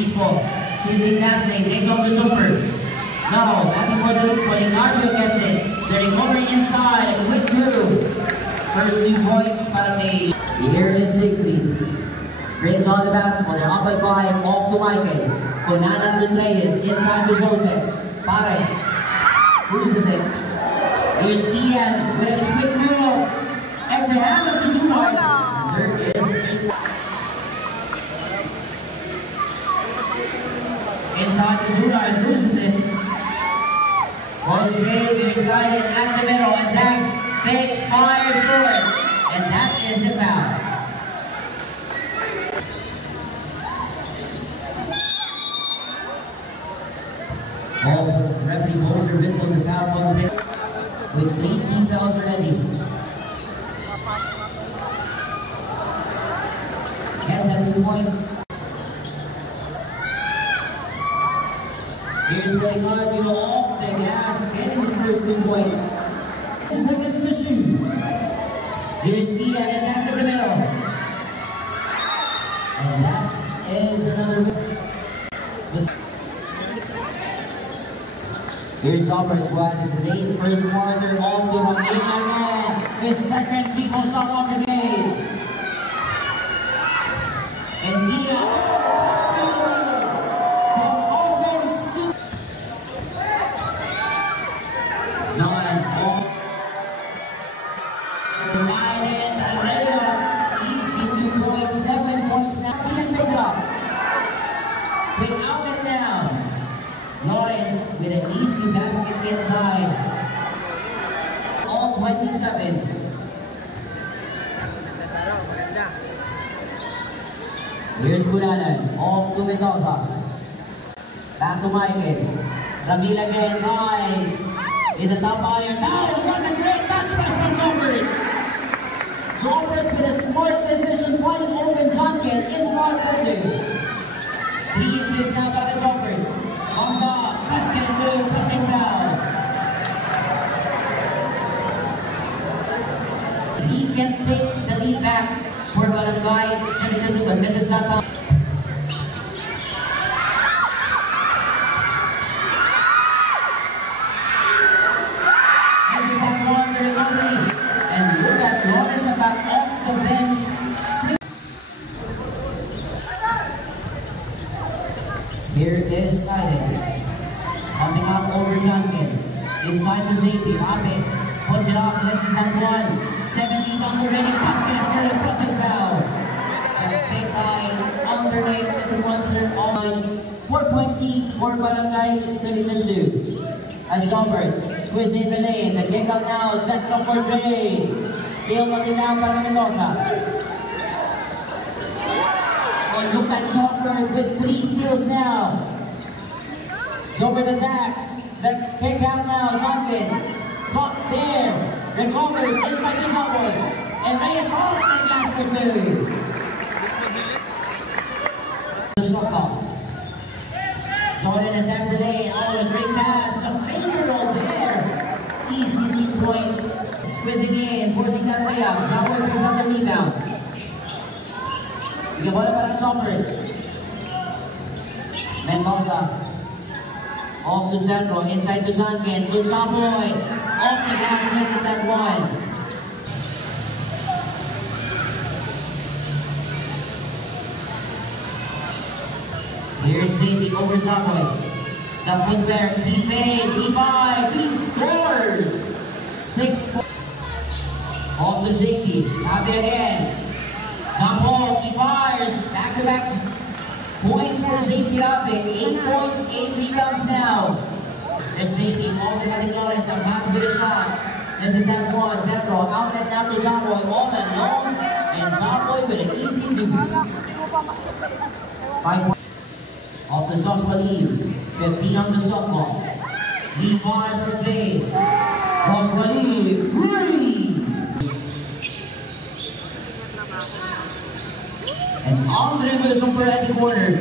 Peaceful. Seizing Gasly. Takes off the jumper. No. Back before the loop. Policarpio gets it. They're recovering inside. A quick through. First 2 points para May. Here is Siegfried. Brings on the basketball. They're up by 5. Off to Michael. Conan and Reyes. Inside to Joseph. Pare. Loses it. Here's Ian with a quick throw. Extra hand of the Junior. There is inside the Junior and loses it. Ball save. Here's guided at the middle. Attacks. Fakes. Fires short. And that is a foul. Referee Moser whistled the foul ball with 3 team fouls already. Cats have 2 points. Here's Policarpio off the glass, getting his first 2 points. Seconds to shoot. Here's Ian, attacks at the middle. And that is another. Here's Albert who had a great first quarter off to Romania again. His second triple shot off the game. And Ian from offense to John off. Provided a layup. Easy 2 points, 7 points now. Ian picks it up. Quick out and down. Lawrence with an easy basket inside. All 27. Here's Budanan. Off to Mendoza. Back to Michael. Ramil again. Nice. In the top iron. Now, what a great touch pass from Joffrey. Joffrey with a smart decision. Finding open Junkin inside for 2. 3 assists now by the Joffrey. Comes up, basket is good, pressing down. He can take the lead back for Barangay 72, but misses that time. This is that one to recovery. And look at Lawrence back off the bench. Here is Snyder. Coming up over Junkin. Inside to JP. Abe puts it off. This is that one. 17 pounds already. Basket is good. Pressing foul. And pick by underneath. This is Monster on 4-point lead for Barangay 72. As Schomburg squeezing the lane. The kick out now. Check up for Dre. Still nothing down para Mendoza. Look at Chopper with 3 steals now. Chopper attacks. The kick out now. Junkin. Caught there. Recovers inside the Chopper. And Reyes off the glass for 2. The shot clock. Jordan attacks the lane. Oh, a great pass. The finger roll there. Easy 2 points. Squeezing in. Forcing that way out. Chopper picks up the rebound. Bigyan bola para Chopper. Mendoza. Off to Centro. Inside to Junkin. To Chapoy. Off the glass. Misses that one. Here's Sadie over Chapoy. The footwear. He fades. He buys. He scores. 6 points. Off to JP. Happy again. Jump ball, he fires, back-to-back points for JP Abe, 8 points, 8 rebounds now. There's JP, all the getting Lawrence, and back to the shot. This is that one, Centro, outlet now to Jamboy, all alone, and Jamboy with an easy deuce. 5 points. Off to Joshua Lee, 15 on the shot clock. Lee fires for 3. Joshua Lee, ready! And Andre with a jumper at the corner.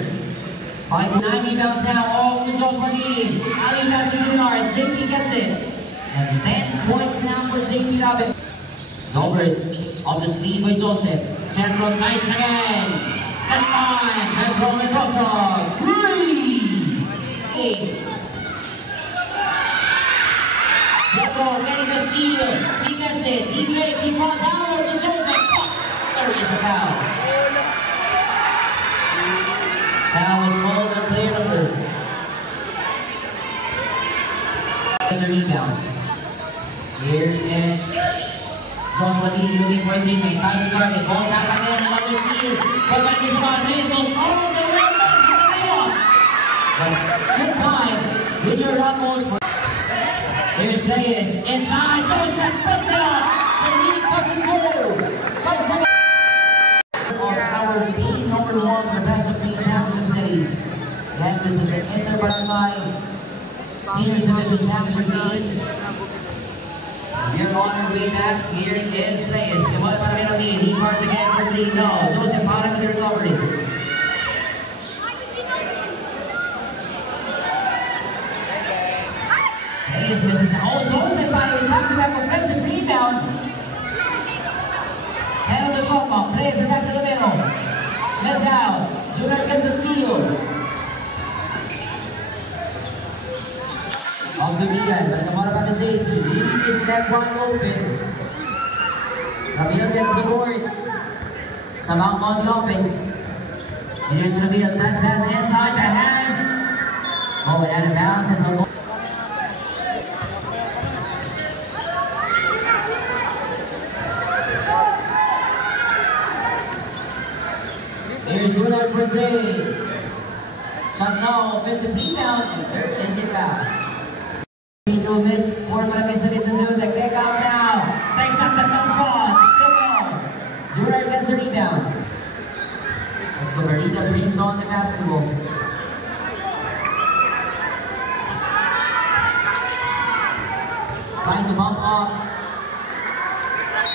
5-9 rebounds now, all to Joshua Lee. Ali has to Leonard, JP gets it. And 10 points now for JP Rabbit. Zolbert off the speed by Joseph. Centro, nice again. This time, and from Mendoza. steal. He gets it. He makes it. Ball down to Joseph. There is a foul. Foul was called on player number. There's a rebound. Here is Joshua Lee looking for a teammate. Time to guard it. Ball tap again. Another steal. But back is about Reyes goes all the way. But good time. With your Ramos. Here's Reyes. Inside. Joseph puts it up. The lead puts it through. Our team number 1 for the best of 3 championship series. Again, this is the Inter-Barangay Senior Division Championship game. We're on our way back. Here is Reyes. The ball para Melody. He marks again for 3. No. Joseph para with the recovery. Reyes misses now. Oh, Joseph para with back-to-back offensive rebound. Head of the shot clock. Reyes back to the middle. Let's out. Junior gets a steal. Of the Mian, but the ball para JT. He is left wide open. Ramil gets the board. Somehow on the offense. And here's Ramil. Touch pass inside the hand. Oh, it out of bounds and the ball. Here's Junior for 3. Shot now, offensive rebound, and there is a foul. To miss 4 minutes to do the kick out now. Takes up the top shots. Junior gets the rebound. Escobarita brings on the basketball. Trying to bump off.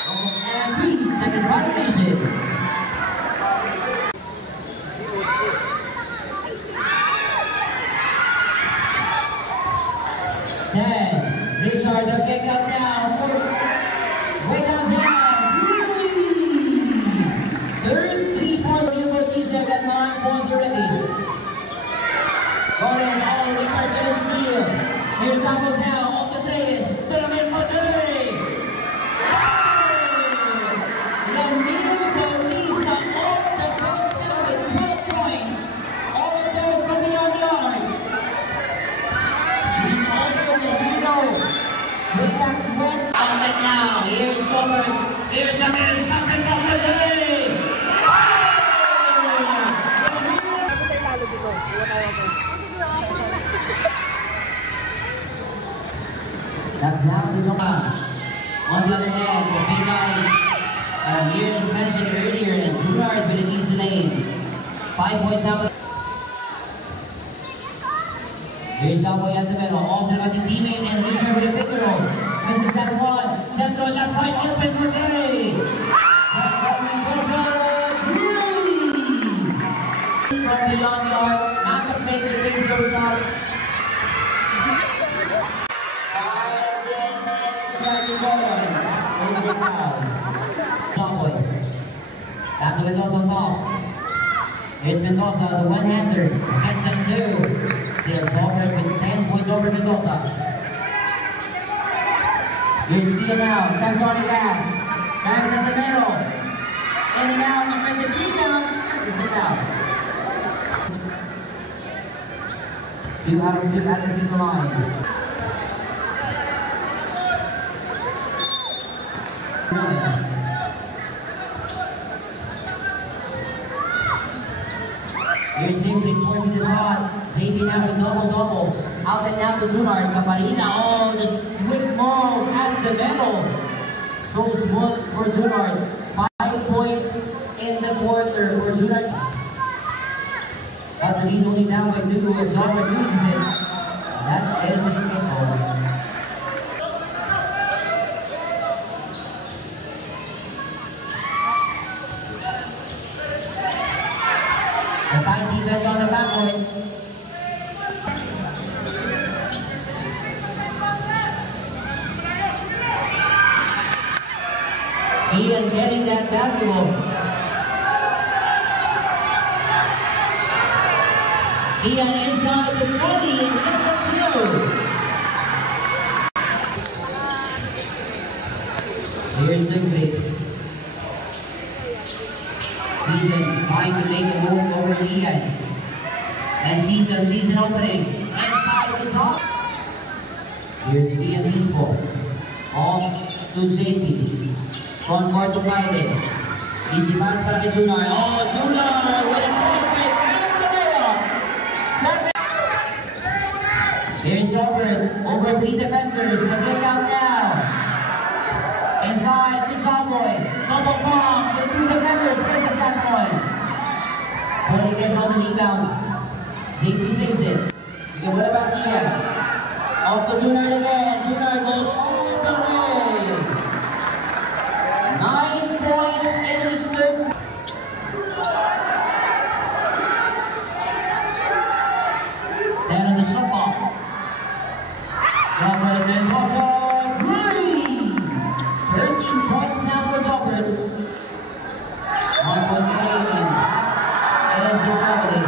Oh, and 3 second violation. 10. Richard, the kick out now. Way downtown. Third 3 points. He said that 9 points already. Going in. Oh, Richard get a steal. Here's Ramos now. Off the place. To the middle for 3. Ramil Bautista off the bench now with 12 points. All of those from beyond the arc. He's also the hero. Way back when. On it now. Here's Sobert. Here's the man stopping from the play. That's now the jump. On the other hand, the big guys, here as mentioned earlier, and Junard with an easy lane. 5 points out. Here's Saboy at the middle. Off the running teammate and Richard with a big roll. Misses that one. Central left right open for Day. From beyond the arc, not afraid to take those shots. Back to Mendoza on top. Here's Mendoza, the one-hander. Gets it 2. Still Sobert with 10 points over Mendoza. Here's Steele now. Steps on the gas. Backs at the middle. In and out. Offensive rebound. Here's it out. 2 out of 2 at the free line. Here's simply forcing the shot. JP now with double-double. Out and down to Junard. Caparina. Oh, the quick move at the middle. So smooth for Junard. 5 points in the quarter for Junard. Got the lead only down by 2 as Robert loses it. That is a hit goal. The tight defense on the backcourt. Ian getting that basketball. Ian inside the 40 and gets it through. Here's the grip. Season trying to make a move over Ian. And season opening. Inside the top. Here's Ian Bispo. Off to JP. Front court to Biden. Easy pass para kay Junar. Oh, Junar with a perfect and the layup. 7. Here's Robert. Over 3 defenders. The kick out now. Inside to Jamboy. Double bomb with 2 defenders. Misses that point. Cody gets on the rebound. JP saves it. Okay, what about Ian? Off to Junar again. Junar goes all the way. 9 points in this third. Then on the shot clock. Robert Mendoza, great! 13 points now for Robert. 1 point remaining. That is the gravity.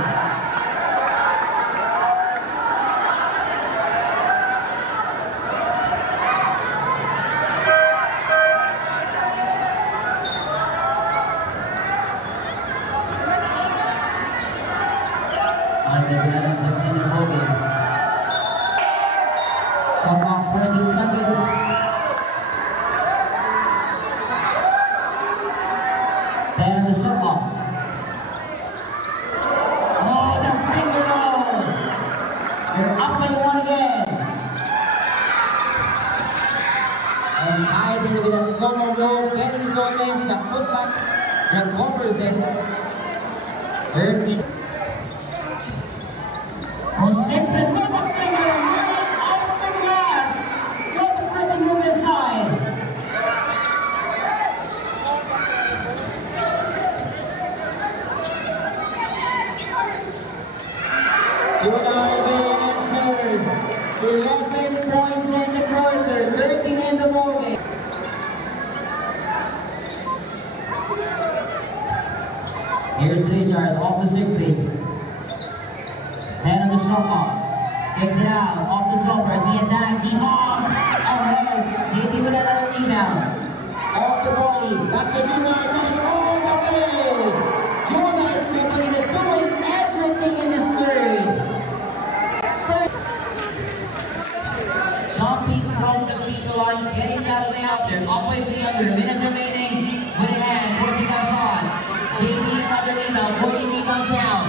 Shot clock 14 seconds. Then on the shot clock. Oh, the finger roll. They're up by 1 again. And Hayden with a slow-mo roll, getting his own legs, the putback recovers it. 13. Jose another finger right off the glass. Got the pretty move inside. Junar answered. 11 points in the quarter, 13 in the ball game. Here's Richard off the 6-3. Head on the shot clock. Kicks it out. Off the jumper. He attacks. He bomb. Almost. JP with another rebound. Off the body. Back to Junar. Goes all the way. Junar completed doing everything in this third. Jumping from the free throw line. Getting that way out there. Up by 3 under. Minute remaining. With a hand. Forcing that shot. JP another rebound. 14 rebounds down.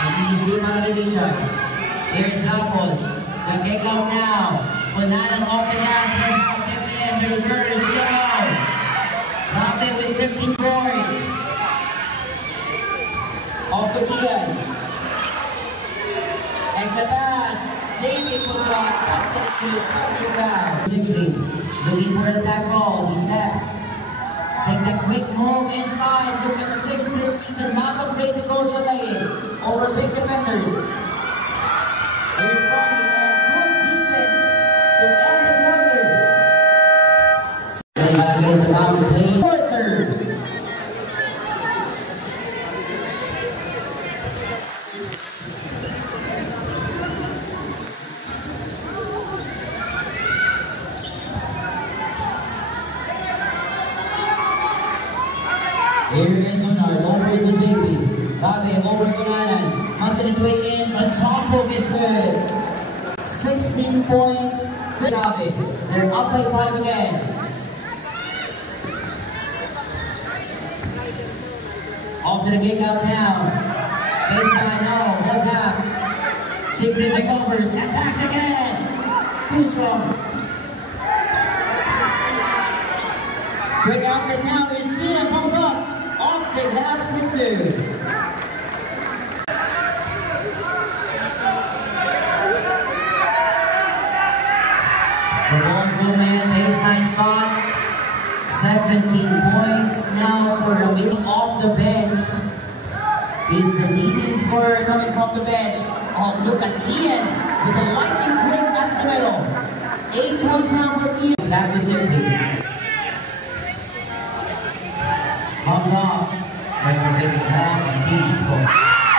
And this is the amount of Richard. Here's Raffles. The kick out now. Bonanan off the glass. Has now kept in. The reverse. Still out. Rabe with 15 points. Off the field. Extra pass. JP puts on. Positive foul. 6-3. Looking for the back ball. He steps. Take that quick move inside. Look at Siegfried Season, not afraid to go sa lane. Over big defenders. Here's Bonnie and good defense to end the quarter. Seven is about to play quarter. Here is Leonard over to JP. Rabe over to Bonanan. Muscle his way in. The top of his head. 16 points. Rabe. They're up by 5 again. Off to the kick out now. Baseline now. What's half? Siegfried recovers. Attacks again. Too strong. Quick outlet now. Is Ian comes up. Off the glass for 2. The one man baseline shot. 17 points now for the middle off the bench. Is the leading scorer coming from the bench. Oh, look at Ian with the lightning quick at the middle. 8 points now for Ian. Back to Siegfried. Comes off. Right for big half and Petey's goal.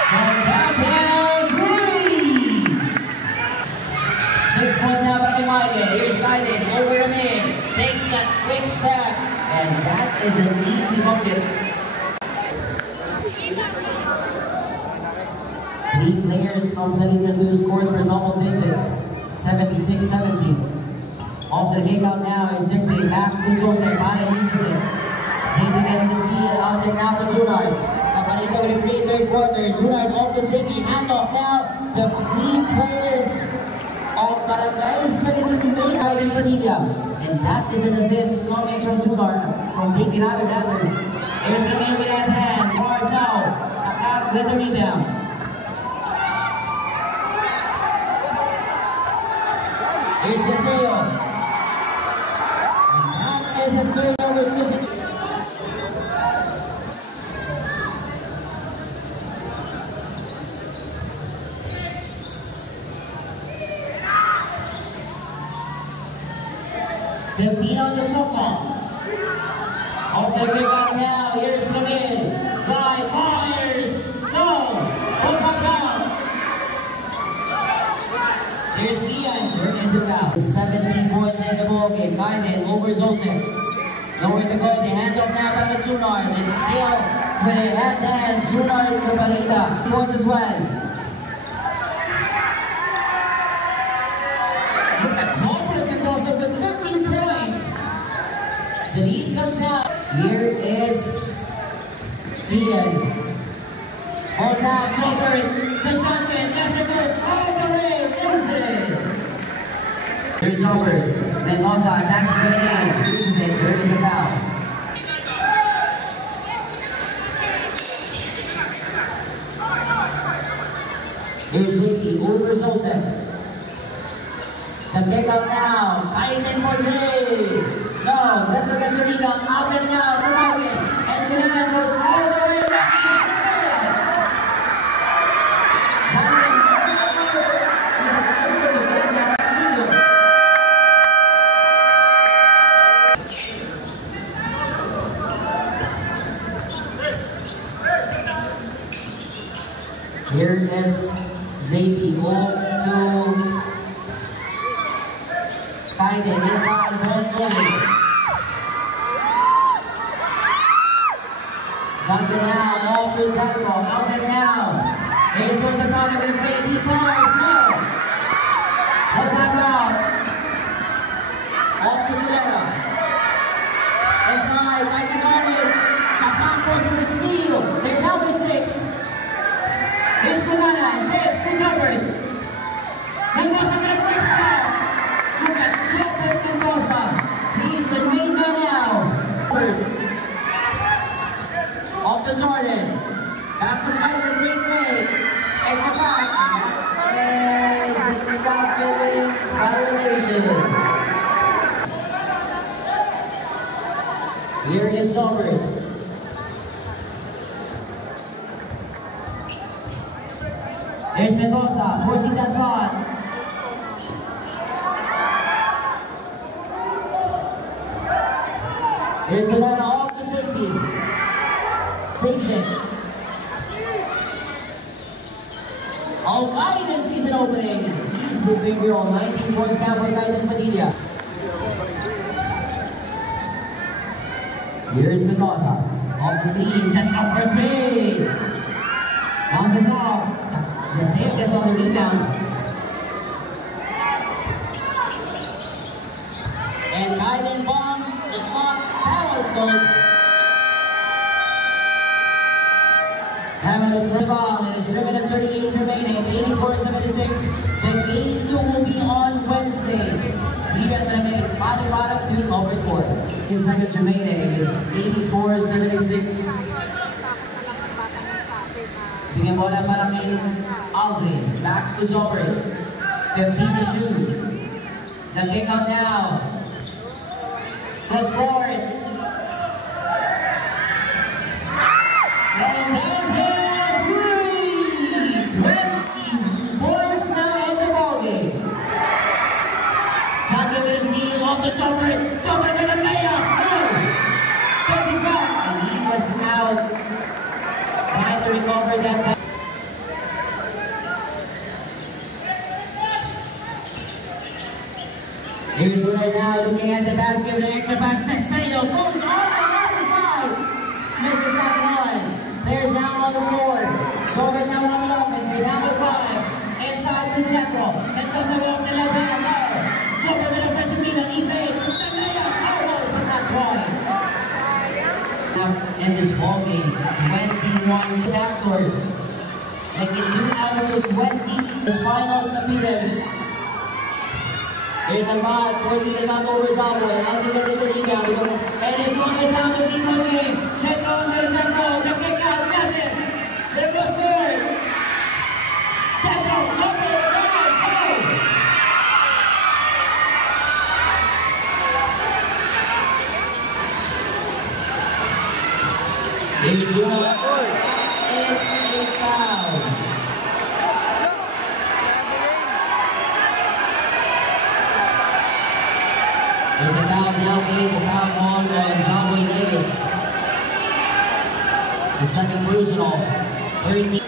Downtown, three! 6 points now back in Market. Here's Biden over the mid. Takes that quick step, and that is an easy bucket. 3 players from San Isidro scored for double digits, 76-70. Off the kick-out now is simply back to Joseph, para uses it. JP getting the steal, out and now to Junard. Cabanita with a great third quarter. Junard off to JP, handoff now. The 3 players of Barangay San Isidro in Padilla. And that is an assist coming from Junard, from JP rather. Here's the man with that hand, Barzal, Akak with the rebound. Here's the sale. Is a turnover system. On the softball. Off the rebound now. Here's the win. Guy fires. No. What's up now? Here's Ian. Where is it now? 17 points in the ball game. Guided over Joseph. Nowhere to go. They hand off now by the Junard. And still with a hand Junard to Balita. Points as well. Look at Jopper because of the 15 points. The lead comes out. Here is Ian. All time Jopper, the champion. That's it goes all the way. Wins it. Here's Jopper. Mendoza attacks the game. Uses it. There is a foul. Here's Ricky over Joseph. The pick up now. Titan for three. No, Zephyr gets a rebound. Out and now to Marvin. And Kunanan goes all the way back to the player. Champion gets it. He's a super to get that studio. Here is JP Gold to Titan inside the ball scoring. Jungle now, all through Jungle, out and now. Here's Joseph with a fake, he fires, no. What's that now? Off to Solera. Inside, Mikey Garnet. Japan forcing the steal. They now with 6. Here's Kunanan, takes the jumper. Mendoza with a quick stop. Look at Jopper Mendoza. He's the main man now. Off to Jordan. Back to Titan, great play. Extra pass. And that is a violation. Here is Jopper. Here's Mendoza, forcing that shot. Here's the runner off the JP. Saves it. All Titan season opening. He's the big girl, 19 points down for Titan Padilla. Here's Mendoza. Off the screen, check out for 3. Bounces off. The save gets on the rebound. And Titan bombs the shot. That was good. Hammond is first ball and is 11:38 remaining. 84-76. The game 2 will be on Wednesday. Here at Barangay Pati-Parang 2 over 4. 8 seconds remaining. It's 84-76. Bigyan bola para kay Aldrin. Back to Jopper. 15 to shoot. The kick out now. Cross court. And downhill 3. 20 points now in the ballgame. Chandler with a steal off the Jopper. Jopper with a layup. No. Gets it back. And he was out. Trying to recover that. Here's right now, looking at the basket with an extra pass. Teseo goes on the other side. Misses that one. Players now on the floor. Jordan now on the offense. They're down with 5. Inside to Jethro. Mendoza walk the left hand. No. Jordan with a offensive rebound. He fades. The layup. Almost with that point. In this ball game, 21 backcourt. Making 2 out of 20. This finals appearance. Here's a ball, forcing the shot over Zaboy, and to get the rebound. And it's going down the people game. Jethro under the tempo, the kick out, doesn't. They go scored. Jethro, over the drive, oh! Here's one. Is a foul. There's a foul now being the foul on Zaboy Davis. The second personal. 30.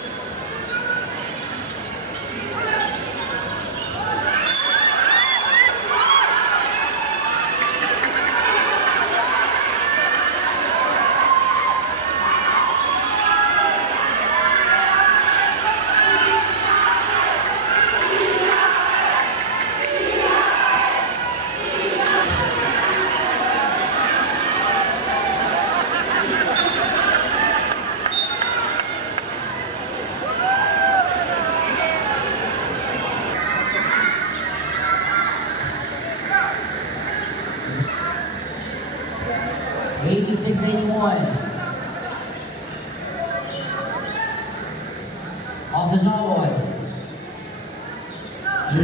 Off the Zaboy.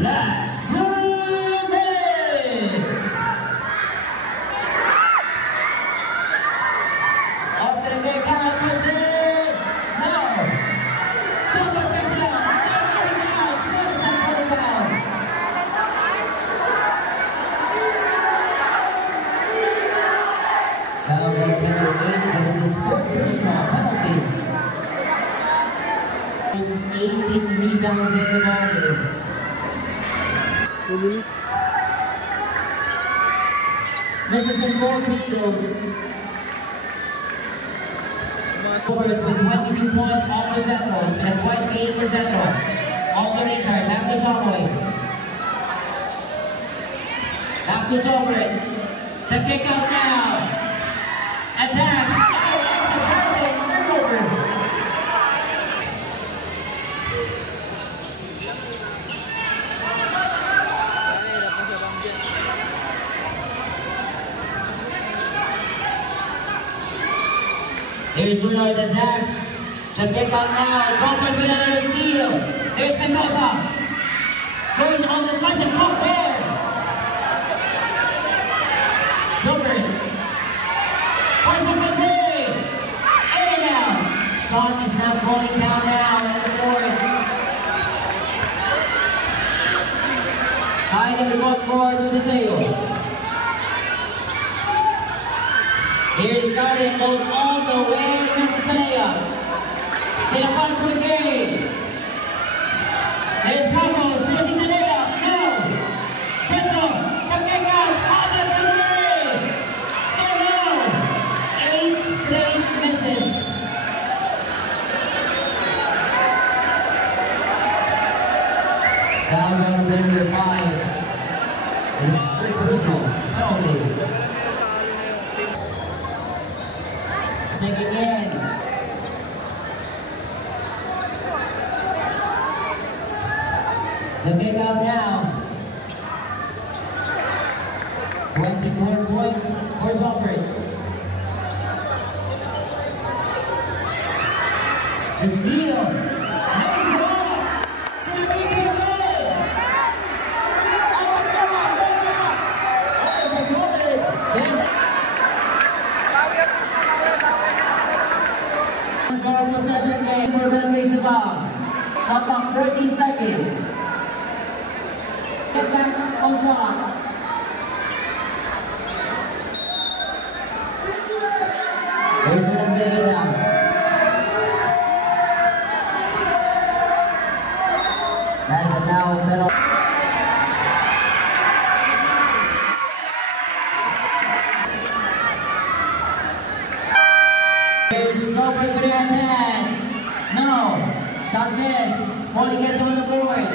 Last 2 minutes. Up to the kick out, puts it. No. Jumper picks it up. Still going down. Shots and put it down. Foul on number 8, but this is fourth personal penalty. It's 18 rebounds in the ball game. 2 minutes. Misses in 4 free throws. Forward with 22 points off the Jethro. It's been a point game for Jethro. Off the Richard, back to Zaboy. Back to Jobert. The kick out now. Attacks. Oh, extra passing. Over. Here's Runoy the Jacks. The kick out now. Jobert with another steal. There's Mendoza. Goes on the slice and block there. Jobert. Points up for 3. In and out. Shot is now falling down now at the board. High number goes forward to the sale. Here's Garden, goes all the way to Mississauga. Sinapan for game. There's Ramos, pushing the layup. No. Jethro, the kick out. Out of the 3. Still no. 8 straight misses. Foul on number 5. This is straight personal penalty. Sinking in. The kick out now. 24 points for Jobert. The steal. Nice ball. Sinapin for good. Up and down. Oh, it's a Jobert. Yes. Possession game, we're going to face the ball. Shot clock 14 seconds. Get back on track. There's another day down. That is a now middle. open with her hand. No. Shot miss. Paulie gets on the board.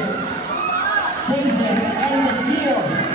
Saves it. Getting the steal.